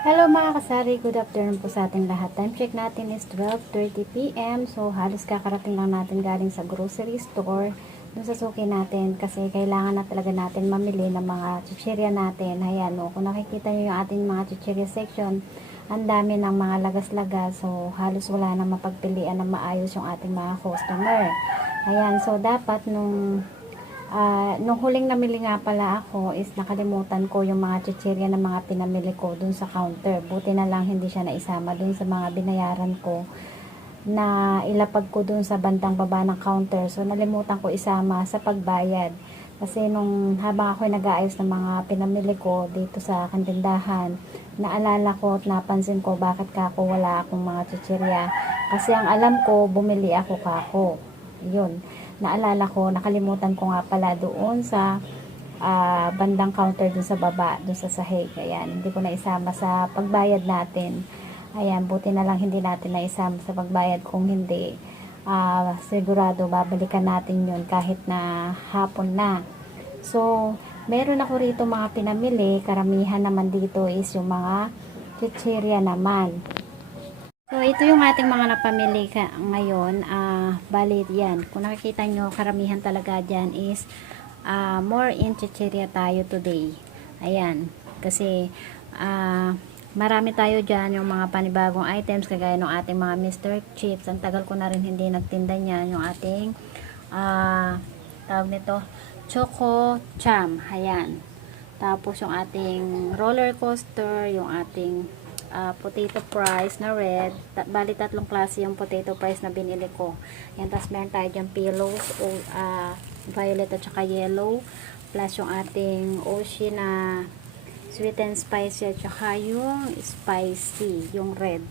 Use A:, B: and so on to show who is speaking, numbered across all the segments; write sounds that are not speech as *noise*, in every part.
A: Hello mga kasari, good afternoon po sa ating lahat. Time check natin is 12.30pm. So halos kakarating lang natin galing sa grocery store. Dun sa suki natin kasi kailangan na talaga natin mamili ng mga chichirya natin. Ayan o, kung nakikita nyo yung ating mga chichirya section, ang dami ng mga lagas-lagas. So halos wala na mapagpilian na maayos yung ating mga customer. Ayan, so dapat nung Ah, nung huling namili nga pala ako is nakalimutan ko yung mga chichirya na mga pinamili ko dun sa counter. Buti na lang hindi siya naisama dun sa mga binayaran ko na ilapag ko dun sa bandang baba ng counter. So nalimutan ko isama sa pagbayad. Kasi nung habang ako nag-aayos ng mga pinamili ko dito sa kantindahan, naalala ko at napansin ko bakit kako wala akong mga chichirya. Kasi ang alam ko, bumili ako kako. Yun naalala ko, nakalimutan ko nga pala doon sa ah, bandang counter doon sa baba, doon sa sahig. Ayan, hindi ko na isama sa pagbayad natin. Ayan, buti na lang hindi natin na isama sa pagbayad kung hindi. ah, sigurado babalikan natin yun kahit na hapon na. So, meron ako rito mga pinamili. Karamihan naman dito is yung mga chichirya naman. So, ito yung ating mga napamili ka ngayon. Ah, bali yan. Kung nakikita nyo, karamihan talaga dyan is ah, more in chichirya tayo today. Ayan. Kasi, ah, marami tayo dyan yung mga panibagong items kagaya ng ating mga Mr. Chips. Ang tagal ko na rin hindi nagtinda niyan. Yung ating, ah, tawag nito, Choco Cham. Ayan. Tapos yung ating roller coaster, yung ating ah, potato fries na red. Ta- bali tatlong klase yung potato fries na binili ko. Yan, tapos meron tayo dyan pillows, o, ah, violet at saka yellow. Plus yung ating Oshi na sweet and spicy at saka yung spicy, yung red.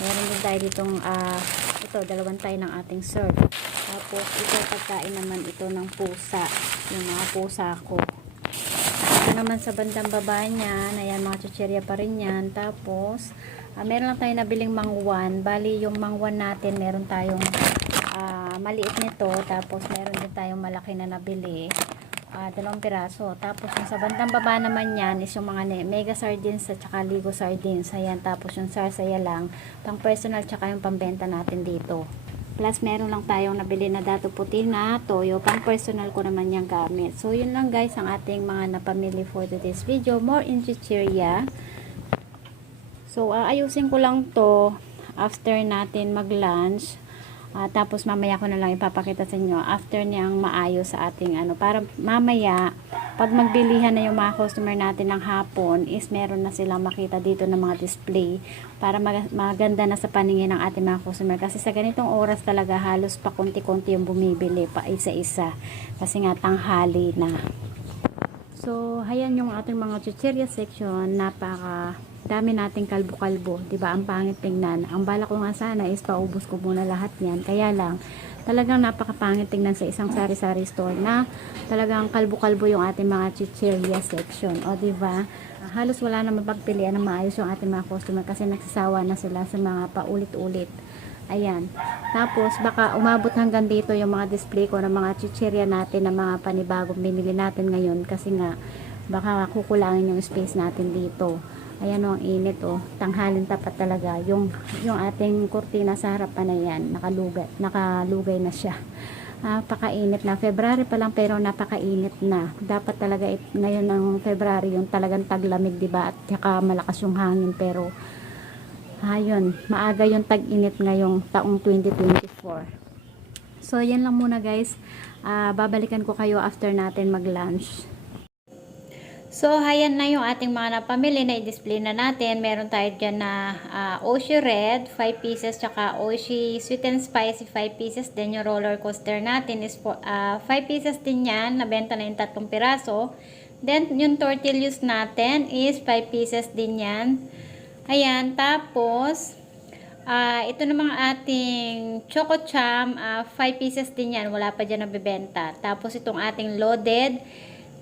A: Meron din tayo ditong, ah, ito, dalawang tayo ng ating serve. Tapos, ito pagkain naman ito ng pusa. Yung mga pusa ko. Naman sa bandang baba niyan, ayan mga chichirya pa rin yan. Tapos, ah, meron lang tayo nabiling mangwan. Bali, yung mangwan natin, meron tayong ah, maliit nito. Tapos, meron din tayong malaki na nabili. Ah, dalawang piraso. Tapos, yung sa bandang baba naman yan is yung mga mega sardines at saka ligo sardines. Ayan, tapos yung sarsaya lang. Pang personal tsaka yung pambenta natin dito. Plus, meron lang tayong nabili na dato puti na toyo. Pang personal ko naman yung gamit. So, yun lang guys ang ating mga napamili for today's video. More in chichirya. So, aayusin ko lang to after natin mag-lunch. Ah, tapos mamaya ko na lang ipapakita sa inyo after niyang maayos sa ating ano para mamaya pag magbilihan na yung mga customer natin ng hapon is meron na silang makita dito ng mga display para mag- maganda na sa paningin ng ating mga customer kasi sa ganitong oras talaga halos pa konti-konti yung bumibili pa isa-isa kasi nga tanghali na So, hayan yung ating mga chichirya section. Napaka dami nating kalbo-kalbo. 'di ba Ang pangit tingnan. Ang bala ko nga sana is paubos ko muna lahat yan. Kaya lang, talagang napakapangit tingnan sa isang sari-sari store na talagang kalbo-kalbo yung ating mga chichirya section. O, ba Halos wala na mapagpilian ng maayos yung ating mga customer kasi nagsasawa na sila sa mga paulit-ulit. Ayan. Tapos, baka umabot hanggang dito yung mga display ko ng mga chichirya natin, ng mga panibagong binili natin ngayon. Kasi nga, baka kukulangin yung space natin dito. Ayan o, ang init o. Tanghalin tapat talaga. Yung, yung ating kurtina sa harapan na yan, nakalugay, nakalugay na siya. Napakainit na. February pa lang pero napakainit na. Dapat talaga ngayon ng February yung talagang taglamig, di ba? At saka malakas yung hangin pero Ayun, maaga yung tag-init ngayong taong 2024. So, yan lang muna guys. Ah, babalikan ko kayo after natin mag-lunch. So, hayan na yung ating mga napamili na i-display na natin. Meron tayo dyan na ah, Oshi Red, 5 pieces, tsaka Oshi Sweet and Spicy, 5 pieces. Then, yung roller coaster natin is 5 pieces din yan. Nabenta na yung tatlong piraso. Then, yung tortillas natin is 5 pieces din yan. Ayan, tapos, ah ito namang ating Choco Cham, 5 pieces din yan. Wala pa dyan nabibenta. Tapos, itong ating loaded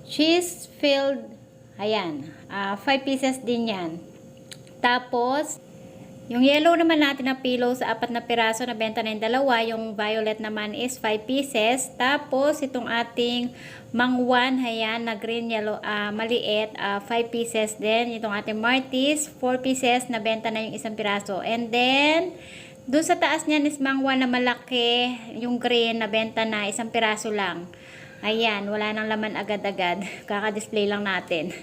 A: cheese filled, ayan, 5 pieces din yan. Tapos, Yung yellow naman natin na pillow sa apat na piraso na benta na yung dalawa. Yung violet naman is 5 pieces. Tapos itong ating mangwan, hayan, na green yellow, ah, maliit, 5 pieces din. Itong ating martis, 4 pieces na benta na yung isang piraso. And then, doon sa taas niyan is mangwan na malaki, yung green na benta na isang piraso lang. Ayan, wala nang laman agad-agad. *laughs* Kaka-display lang natin.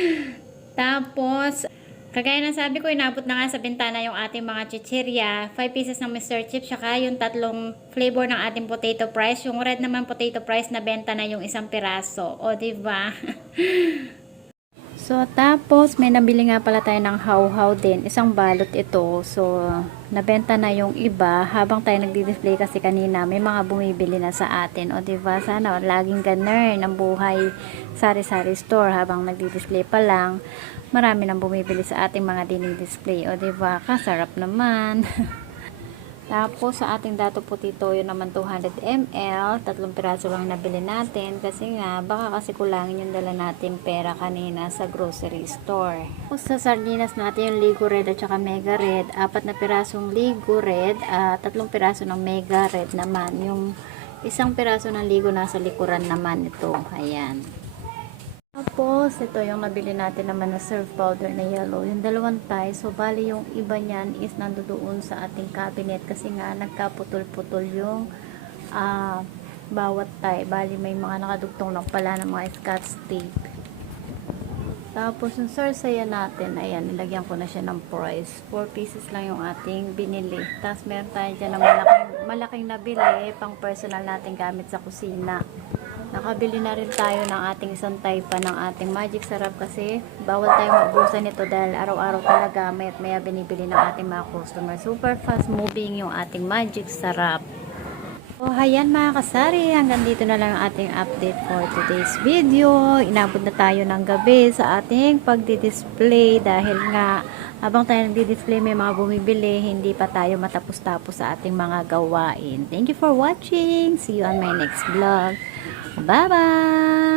A: *laughs* Tapos, kagaya ng sabi ko, inabot na nga sa bintana yung ating mga chichirya. 5 pieces ng Mr. Chip, saka yung tatlong flavor ng ating potato fries. Yung red naman potato fries na benta na yung isang piraso. O, diba? *laughs* So, tapos may nabili nga pala tayo ng how-how din. Isang balot ito. So, nabenta na yung iba. Habang tayo nagdi-display kasi kanina, may mga bumibili na sa atin. O, diba? Sana laging ganun ang buhay sari-sari store. Habang nagdi-display pa lang, marami nang bumibili sa ating mga dinidisplay. O, diba? Kasarap naman. *laughs* Tapos sa ating dato puti toyo naman 200 ml, tatlong piraso lang nabili natin kasi nga baka kasi kulangin yung dala natin pera kanina sa grocery store. Tapos sa sardinas natin yung Ligo Red at saka Mega Red, apat na pirasong Ligo Red, at tatlong piraso ng Mega Red naman. Yung isang piraso ng Ligo nasa likuran naman ito. Ayan. Tapos, ito yung nabili natin naman na surf powder na yellow. Yung dalawang tie. So, bali yung iba niyan is nandoon sa ating cabinet kasi nga nagkaputol-putol yung ah, bawat tie. Bali may mga nakadugtong lang pala ng mga scotch tape. Tapos, yung sarsaya natin, ayan, nilagyan ko na siya ng price. 4 pieces lang yung ating binili. Tapos, meron tayo dyan na malaking, malaking nabili pang personal natin gamit sa kusina. Nakabili na rin tayo ng ating isang taypa ng ating magic sarap kasi bawal tayo mabusan nito dahil araw-araw talaga may at maya binibili ng ating mga customer. Super fast moving yung ating magic sarap. So, hayan mga kasari, hanggang dito na lang ang ating update for today's video. Inabot na tayo ng gabi sa ating pagdi-display dahil nga habang tayo nagdi-display may mga bumibili, hindi pa tayo matapos-tapos sa ating mga gawain. Thank you for watching. See you on my next vlog. 拜拜。